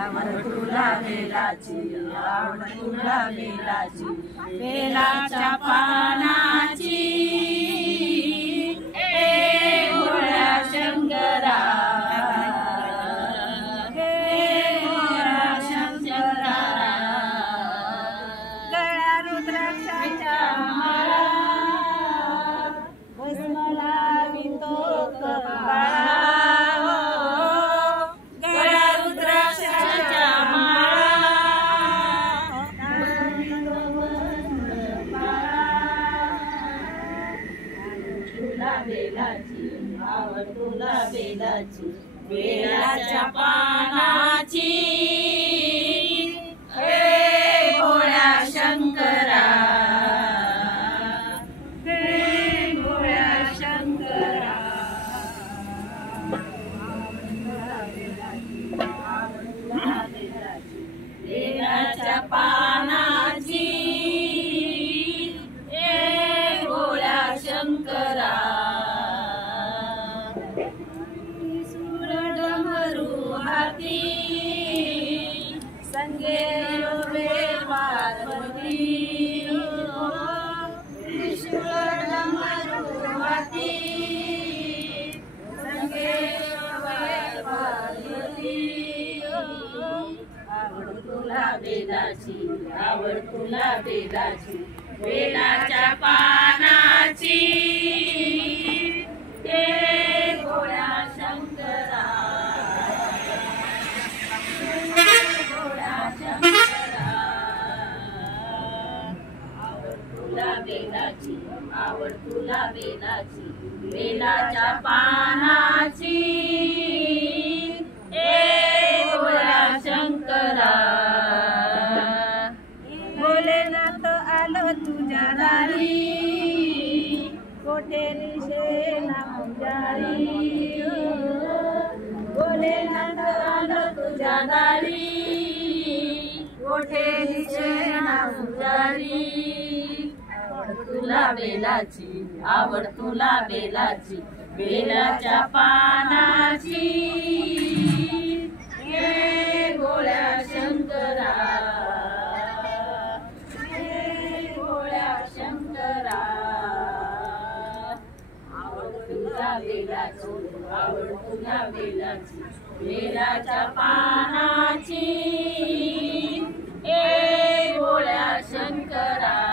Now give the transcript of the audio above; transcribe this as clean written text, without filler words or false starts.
आवड तुला बेलाची, आवड तुला बेलाची, बेलाच्या पानाची ए भोळ्या शंकरा, हे भोळ्या शंकरा, गळ्या रुद्राक्षाच्या माळा भस्म लावितो कपाळा, बेलाची, आवड तुला बेलाची, बेलाच्या पानाची हे भोळ्या शंकरा, हे भोळ्या शंकरा, बेलाच्या पानाची हे भोळ्या शंकरा, संगे रे पार्वती, त्रिशूळ डमरू हाती, संगे रे पार्वती, आवड तुला बेलाची, आवड तुला बेलाची, बेलाच्या पानाची हे भोळ्या शंकरा, बेलाची, आवड तुला बेलाची, बेलाच्या पानाची ए भोळ्या शंकरा, भोलेनाथ आलो तुझ्या दारी, कोठेली शेणा पुजारी, भोलेनाथ आलो तुझ्या दारी, कोठेली शेणा पुजारी, तुला बेलाची, आवड तुला बेलाची, बेलाच्या पानाची हे भोळ्या शंकरा, हे भोळ्या शंकरा, आवड तुला बेलाची, आवड तुला बेलाची, बेलाच्या पानाची हे भोळ्या शंकरा.